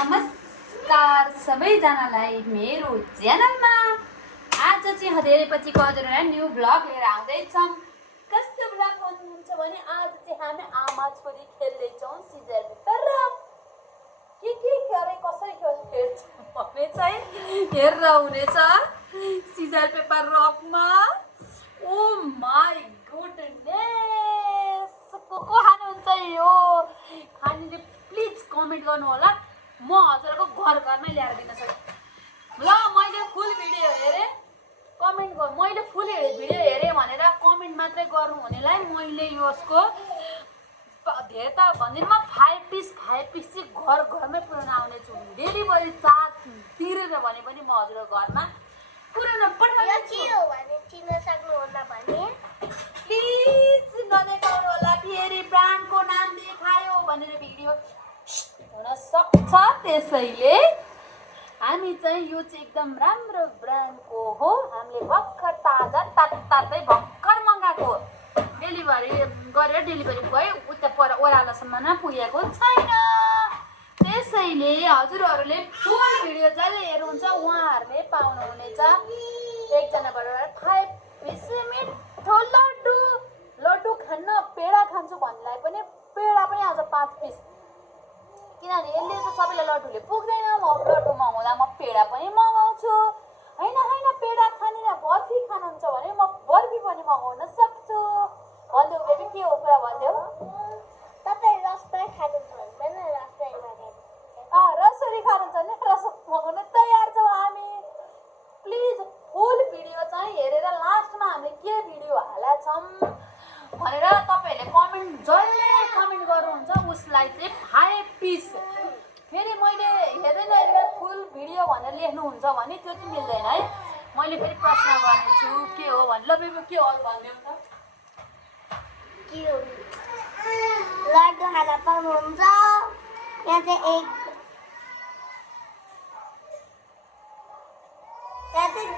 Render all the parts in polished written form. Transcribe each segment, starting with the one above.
नमस्कार सबैजनालाई मेरो च्यानलमा आज चाहिँ धेरै पछिको हजुरहरूलाई न्यू ब्लग लिएर आउँदैछौँ। कस्तो ब्लग हुनुहुन्छ भने आज चाहिँ हामी आमा छोरी खेल्दैछौँ सिजर पेपर रक। के गरे कसरी हेर्छ भने चाहिँ हेरेर हुनेछ सिजर पेपर रकमा। ओ माई गुडनेस, को खानुहुन्छ यो खानेले प्लिज कमेन्ट गर्नु होला। म हजुरको घरमै ल्याएर दिन सक्छु। ल मैले फुल भिडियो हेरेँ, कमेन्ट गर। मैले फुल भिडियो हेरेँ भनेर कमेन्ट मात्रै गर्नु हुनेलाई मैले यसको धेरै त भन्दिनँ म 5 पिस चाहिँ घरमै पुऱ्याउन आउनेछु। डेलिभरी चार्ज तिरेर भने पनि म हजुरको घरमा पुऱ्याउन पठाउँछु। चिन्न सक्नुहुन्न भने प्लिज नदेखाउनु होला, फेरि ब्रान्डको नाम देखायो भनेर भिडियो हुन सक्छ। त्यसैले हामी चाहिँ यो चाहिँ एकदम राम्रो ब्रान्डको हो। हामीले भर्खर ताजा तातै भर्खर मगाएको, डेलिभरी गरेर डेलिभरी गयो उता पर ओह्रालोसम्म पुगेको छैन। त्यसैले हजुरहरूले फुल भिडियो जसले हेर्नुहुन्छ उहाँहरूले पाउनुहुनेछ। एकजनाबाट 5 पिस मिठो लड्डु खान्न पेडा खान्छु भन्नेलाई पनि पेडा पनि आउँछ 5 पिस। किनभने यसले त सबैलाई लड्डुले पुग्दैन। म लड्डु मगाउँदा म पेडा पनि मगाउँछु। होइन पेडा खाँदिन, बर्फी खानुहुन्छ भने म बर्फी पनि मगाउन सक्छु। भनिदेऊ बेबी, के हो कुरा भनिदेऊ। तपाईँ रसमलाई खानुहुन्छ भने रसमलाई रसरी खानुहुन्छ भने रस मगाउन तयार छौँ हामी। प्लिज फुल भिडियो चाहिँ हेरेर लास्टमा हामीले के भिडियो हालेका छौँ भनेर तपाईँहरूले कमेन्ट जसले कमेन्ट गर्नुहुन्छ उसलाई चाहिँ 5 पिस। फेरि मैले हेर्दैन हेरेर फुल भिडियो भनेर लेख्नुहुन्छ भने त्यो चाहिँ मिल्दैन है। मैले फेरि प्रश्न गर्नेछु के हो भने। ल बेबी के हो भनिदेऊ त। के हो लड्डु खान पाउनुहुन्छ। यहाँ चाहिँ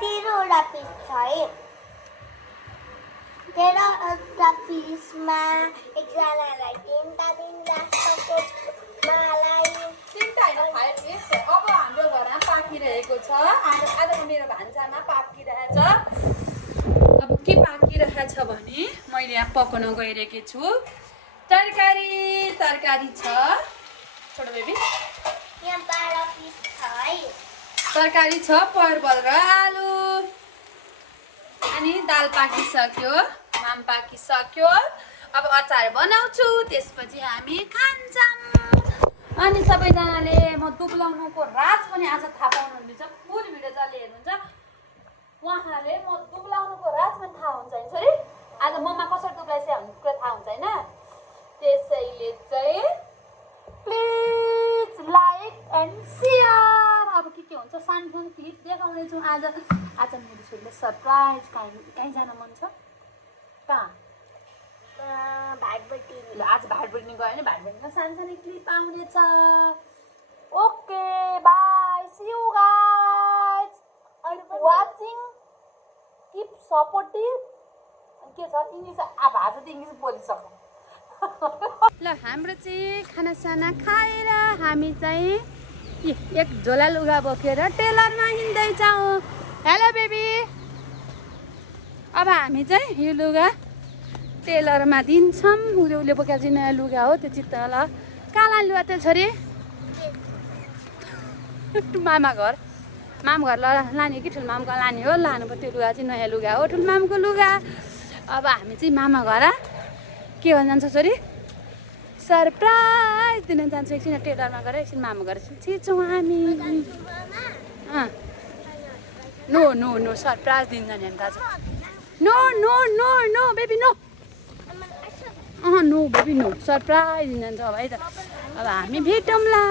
13वटा पिस छ है। 13वटा पिसमा एकजनालाई 3टा जस्तो मलाई 3टा होइन 5 पिस। अब हाम्रो घरमा पाकिरहेको छ। आज मेरो भान्सामा पाकिरहेछ। अब के पाकिरहेछ भने मैले यहाँ पकाउन गइरहेकी छु। तरकारी छ। छोटो बेबी यहाँ 12 पिस छ है। तरकारी छ, परवल र आलु। अनि दाल पाकिसक्यो, माम पाकिसक्यो। अब अचार बनाउँछु, त्यसपछि हामी खान्छौँ। अनि सबैजनाले म दुब्लाउनुको राज पनि आज थाहा पाउनुहुनेछ। फुल भिडियो जसले हेर्नुहुन्छ उहाँहरूले म दुब्लाउनुको राज पनि थाहा हुन्छ नि छोरी। आज ममा कसरी दुब्लाइछ भन्ने कुरा थाहा हुन्छ होइन। त्यसैले चाहिँ प्लिज लाइक एन्ड सेयर। अब के हुन्छ सानो क्लिप देखाउने छौँ आज। मेरो छोरीले सरप्राइज कहीँ जान मन छ। कहाँ? भाटबटी। ल आज भाटबटी गयो भने भाटबटीमा सानो क्लिप आउनेछ। Okay bye, see you guys watching, keep supportive. के छ इङ्ग्लिस आज त इङ्ग्लिस बोलिसक्नु। ल हाम्रो चाहिँ खानासाना खाएर हामी चाहिँ एक झोला लुगा बोकेर टेलरमा हिँड्दैछौँ। हेलो बेबी, अब हामी चाहिँ यो लुगा टेलरमा दिन्छौँ। उसले बोकेर चाहिँ नयाँ लुगा हो, त्यो चित्त ल काला लुगा त्यो छोरी मामा घर लाने कि ठुलो मामको लाने हो। लानु पर्यो त्यो लुगा चाहिँ नयाँ लुगा हो, ठुलो मामको लुगा। अब हामी चाहिँ मामा घर के भन्न जान्छ छोरी सरप्राइज दिन जान्छौँ। एकछिन टेलरमा गएर एकछिन मामा घर छिर्छौँ हामी। नो सरप्राइज दिन जाने हामी दाजु। No baby no. No baby no, surprise दिन जान्छौँ है त। अब हामी भेटौँला।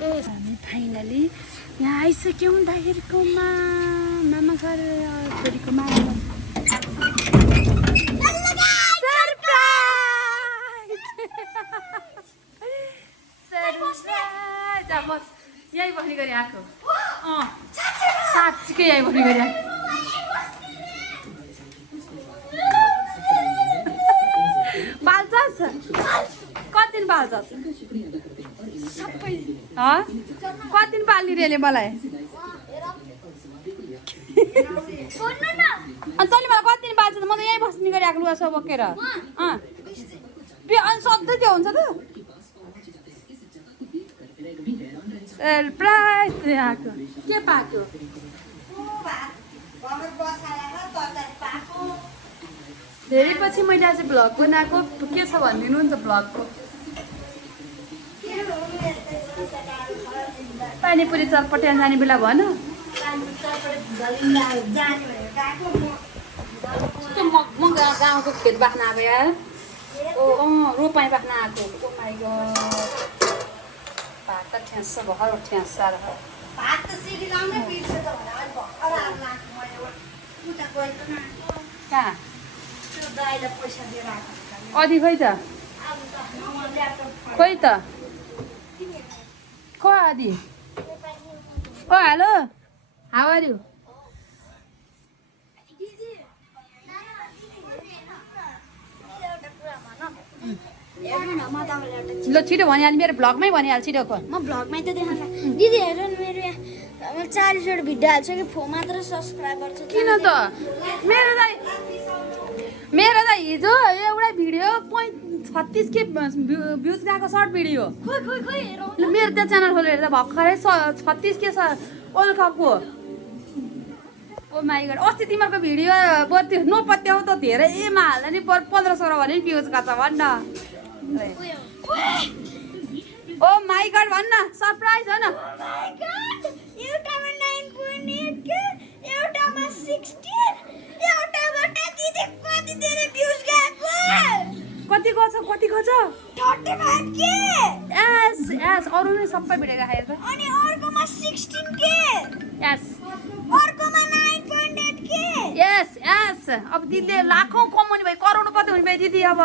हामी फाइनली यहाँ आइसक्यौँ दाइहरुकोमा, मामा घर छोरीको मामा। यही बस्ने गरी आएको। साँच्चीकै यही बस्ने गरी आएको। बाल्छ कति दिन पाल्छस् सबै कति दिन पाल्ने रे मलाई छोड्नु न अनि तैँले मलाई कति दिन पाल्छ त म त यहीँ बस्ने गरी आएको लुगा सब बोकेर अनि सधैँ त्यो हुन्छ त सरप्राइज आएको के पाएको धेरै पछि मैले आज भ्लग बनाएको के छ भनिदिनु नि त भ्लगको पानीपुरी चटपटिया जाने बेला भन म गाउँको खेत बाख्न आएको यार रोपाइ बाख्न आएको भात त ठ्यास भर ठ्यास भात त सिडी लाउनै बिर्सेछ भने अलिक भर्खर आग लाग्यो मैले उता गएको न कहाँ त्यो दाइलाई पैसा दिएर आएको अधि खोइ त अब त ल्यापटप खोइ त को आदि ओ हेलो हाउ आर यु ल छिटो भनिहाल मेरो भ्लगमै भनिहाल छिटो म भ्लगमै त देखाउँला दिदी हेर न मेरो यहाँ 40 भिडियो हाल्छ कि मात्र सब्सक्राइबर छ किन त मेरो त हिजो एउटा भिडियो 36 के भ्युज गएको सर्ट भिडियो खोइ हेरौ मेरो त्यो च्यानल खोलेर त भर्खरै 36 के छ वर्ल्ड कपको ओ माई गड अस्ति तिमीहरूको भिडियो बत्ती नपत्याउ त धेरैमा हाल्दा नि 1500 भने नि भ्युज गर्छ भन्न ओ माई गड भन्न सरप्राइज हो न एउटामा 9.8 के एउटामा 16 एउटाबाट दिदी कति धेरै भ्युज गएको कतिको छ 35 के एस अरू नै सबै भिडियो राखेको अनि अर्कोमा 16 के एस अर्कोमा 9.8 के यस अब दिदीले लाखौँ कमाउने भयो करोडपति हुने भयो दिदी अब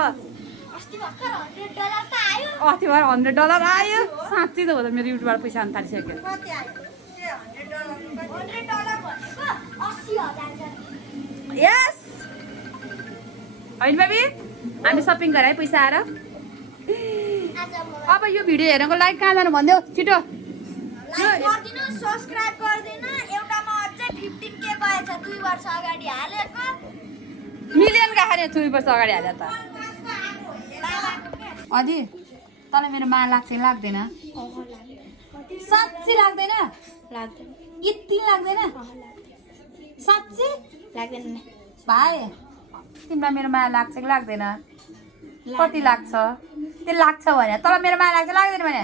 अस्ति भर्खर $100 त आयो अस्ति भएर $100 आयो साँच्चै त हो त मेरो युट्युबबाट पैसा आउनु थालिसक्यो कति आयो $100 भनेको 80,000 यस होइन बेबी हामी सपिङ गरेर है पैसा आएर आज अब यो भिडियो हेर्नको लागि कहाँ जानु भनिदेऊ छिटो लाइक गर्दिनु सब्स्क्राइब गर्दिनु एउटामा अझै 15 के गएछ 2 वर्ष अगाडि हालेको मिलियन गाख्ने 2 वर्ष अगाडि हाले त अदि तँलाई मेरो माया लाग्छ कि लाग्दैन साँच्चै लाग्दैन यति लाग्दैन साँच्चै लाग्दैन भाइ तिमीलाई मेरो माया लाग्छ कि लाग्दैन कति लाग्छ त्यो लाग्छ भने तँलाई मेरो माया लाग्छ लाग्दैन भने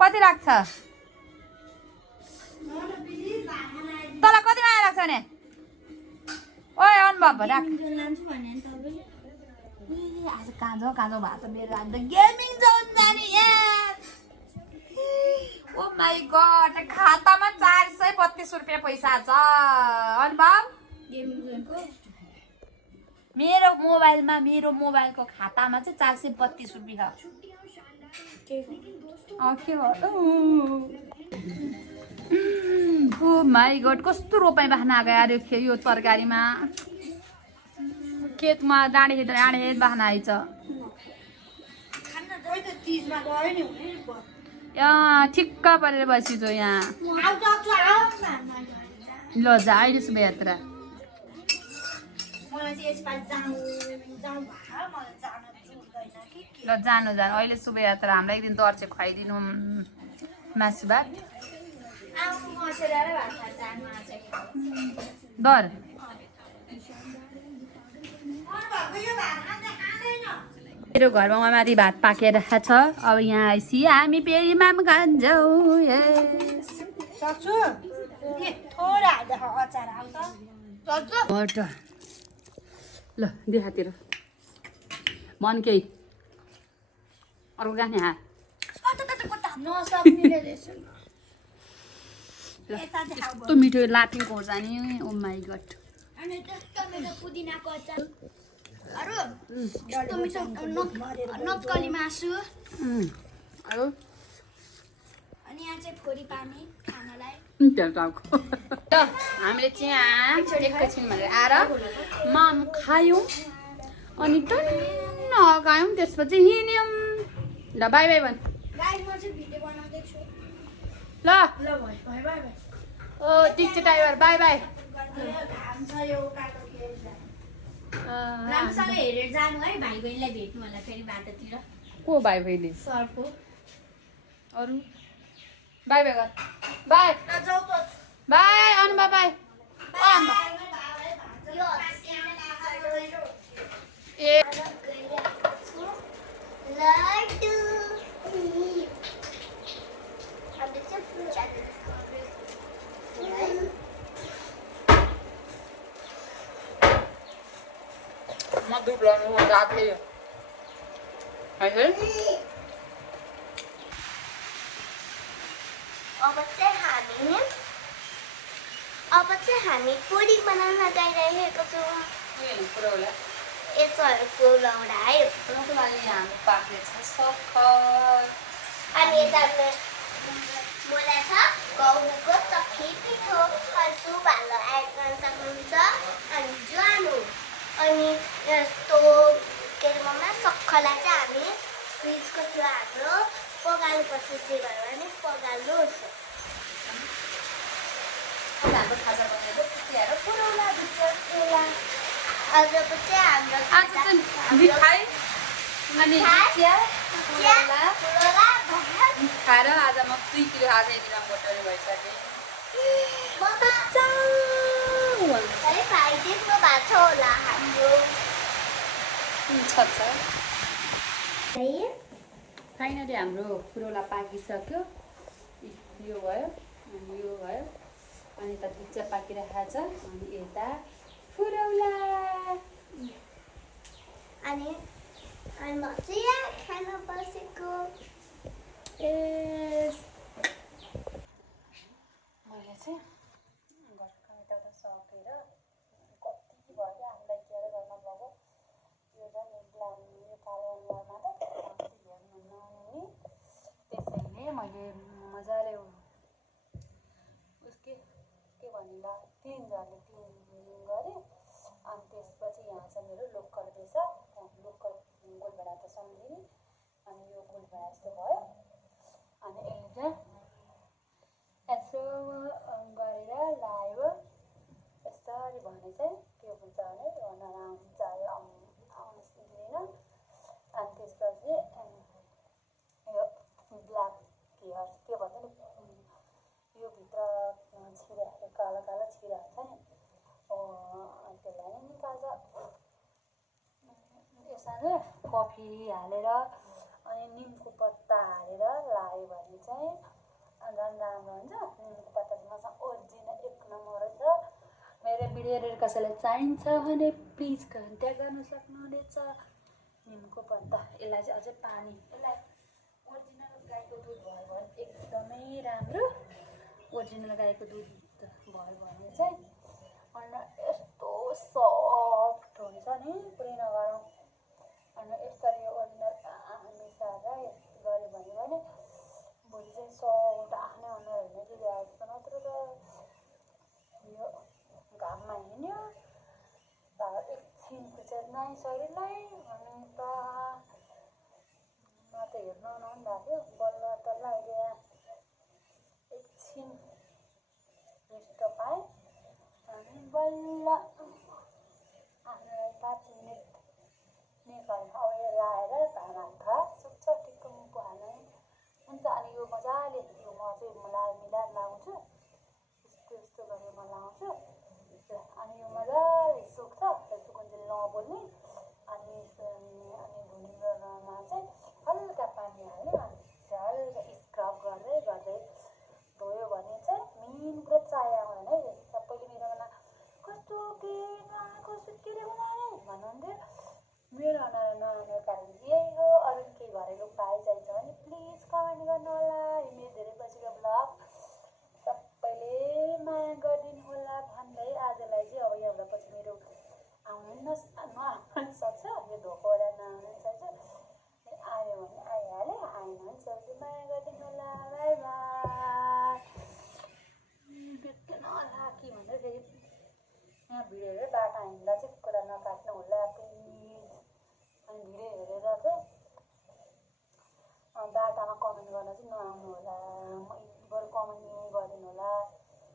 कति लाग्छ तँलाई कति माया लाग्छ भने ओए अनुभव राख आज काँझो भएको त मेरो आज गेमिङ जोन जाने ओ माई गड खातामा 432 रुपियाँ पैसा छ अनुभव गेमिङ जोनको मेरो मोबाइलको खातामा चाहिँ 432 रुपियाँ के हो ओ माई गड कस्तो रोपाइ बाख्न आएको यो तरकारीमा खेतमा डाँडे बाख्न आइछ ठिक्क परेर बसिছো यहाँ ल जा अहिले शुभयात्रा ल जानु अहिले शुभयात्रा हामीलाई एक दिन दर्चे खुवाइदिनु मासु भात दर मेरो घरमा माथि भात पाकेर छ अब यहाँ आइसी हामी फेरि माम खान्छौँ ल देखातिर मन केही अर्को गाने हा कस्तो मिठो लाफिङ खोर्सानी ओ माई गड नक्कली मासु अरू अनि यहाँ चाहिँ फोरी पानी खानालाई हामीले चाहिँ एकैछिन भनेर आएर मम खायौँ अनि टन्न अगायौँ त्यसपछि हिँड्यौँ ल बाई बाई भन् गाइस म चाहिँ भिडियो बनाउँदै छु ल ल भाइ भाइ बाइ बाइ ओ ठिक छ टाइगर बाई बाई घाम छ यो कालो राम्रोसँग हेरेर जानु है भाइ बहिनीलाई भेट्नु होला फेरि बाटोतिर को भाइ बहिनी सरको अरू बाई बाई गर बाई बाई अनुमा बाई ए लड्डु म दुध लाउनु रात है अब चाहिँ हामी पुडिङ बनाउन गइरहेको छौँ पुरौला यसोहरूको लौडा है पुरौको लागि हाम्रो पाक्दैछ सक्खर अनि यता मलाई छ गहुँको चक्की पिठो खर्सु भालो एड गर्न सक्नुहुन्छ अनि ज्वानो अनि यस्तो के अरे मम्मा सक्खरलाई चाहिँ हामी फ्रिजको छेउ हाम्रो पगाल्नुपर्छ जे भएर पनि पगाल्नुहोस् हाम्रो खाजा बनाएर पुऱ्याएर पुरौला दिन्छ पुरौला आज चाहिँ हाम्रो आज चाहिँ मिठाई अनि चिया पुरौला खाएर आज म 2 किलो आज 1 ग्राम मोटाउने भइसकेँ भाइ देख्नु भएको छ होला हाम्रो फाइनली हाम्रो पुरौला पाकिसक्यो यो भयो अनि यो भयो अनि त दुध पाकिरहेको छ अनि यता पुरौला अनि म चाहिँ यहाँ खान बसेको मैले चाहिँ घरको यताउता सकेर कति भयो हामीलाई केयर गर्न भएको यो झन् यो कालो अनुहारमा त हेर्नु नहुने त्यसैले मैले मजाले उसके के भनिला क्लिनरले क्लिनिङ गरेँ अनि त्यसपछि यहाँ चाहिँ मेरो लोकल रहेछ लोकल गोलभेडा त सम्झिने अनि यो गोलभेडा यस्तो भयो अनि यसले चाहिँ यसो गरेर लायो यसरी भने चाहिँ के हुन्छ भने अनुहार आउँछ आउनु दिँदैन अनि त्यसपछि यो ब्ल्याक हेयर के भन्छ नि यो भित्र छिराहरू कालो कालो छिराहरू छ नि त्यसलाई नै निकाल्छ यसमा चाहिँ कफी हालेर अनि निमको पत्ता हालेर लायो भने चाहिँ झन् राम्रो हुन्छ निमको पत्ता चाहिँ मसँग ओरिजिनल 1 नम्बर रहेछ मेरो भिडियोहरू कसैलाई चाहिन्छ भने प्लिज कन्ट्याक्ट गर्न सक्नुहुनेछ निमको पत्ता यसलाई चाहिँ अझै पानी यसलाई ओरिजिनल गाईको दुध भयो भने एकदमै राम्रो ओरिजिनल गाईको दुध भयो भने चाहिँ अनि यस्तो सफ्ट हुन्छ नि पुरै नगरौँ अनि यसरी ओरिजिनल मिसाएर गऱ्यो भने भोलि चाहिँ सफ्ट आफ्नै अनुहार हेर्ने दिइरहेको छ नत्र त यो घाममा हिँड्यो तर एकछिनको चाहिँ नै शरीरलाई अनि त म त हेर्नु नहुँदाखेरि बल्ल तल्ल अहिले एकछिन रेस्ट पाएँ अनि बल्ल आफूलाई 5 मिनट निकाल्नु अब यो लाएर भाँडा सुक्छ टिक्क मुखको हाल्ने हुन्छ अनि यो मजाले यो म चाहिँ मिलाएर लगाउँछु यस्तो यस्तो गरेर म लगाउँछु अनि यो मजाले सुक्छ सुकुन्जेल नबोल्ने अनि भुनिरमा चाहिँ हल्का पानी हाल्ने अनि हल्का स्क्रब गर्दै गर्दै धोयो भने चाहिँ मेन कुरा चाया हुँदैन है सबैले मेरोमा कस्तो के रे हुँदैन भन्नुहुन्थ्यो मेरो अनुहार नआउने कारण यही हो अरू केही घरेलु उपाय चाहिन्छ भने प्लिज कमेन्ट गर्नु होला मेरो धेरै पछिको ब्लग सबैले माया गरिदिनु होला भन्दै आजलाई चाहिँ अब यहाँबाट पछि मेरो आउनु नआउनु सक्छ यो धोकोबाट नआउनु सक्छ आयो भने आइहाल्यो आएन भने सबैले माया गरिदिनु होला बाई बाई भेट्दैन होला कि भन्दै फेरि यहाँ भिडियो हेरेर बाटो हामीलाई चाहिँ कुरा नकाट्नु होला प्लिज अनि भिडियो हेरेर चाहिँ कमेन्ट गरिदिनु होला।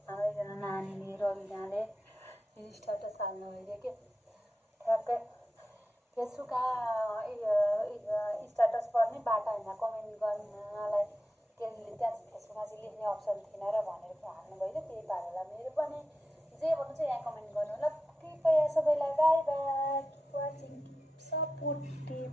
हाम्रो एकजना नानीले रविनाले स्ट्याटस हाल्नु भइदियो कि ठ्याक्कै फेसबुक स्ट्याटस पर्ने बाटा होइन कमेन्ट गर्नलाई त्यसले त्यहाँ फेसबुकमा चाहिँ लेख्ने अप्सन थिएन र भनेर चाहिँ हाल्नु भइदियो। त्यही पारालाई मेरो पनि जे भन्नु चाहिँ यहाँ कमेन्ट गर्नु होला। कृपया सबैलाई बाई बाई वाचिङ सपोर्टिभ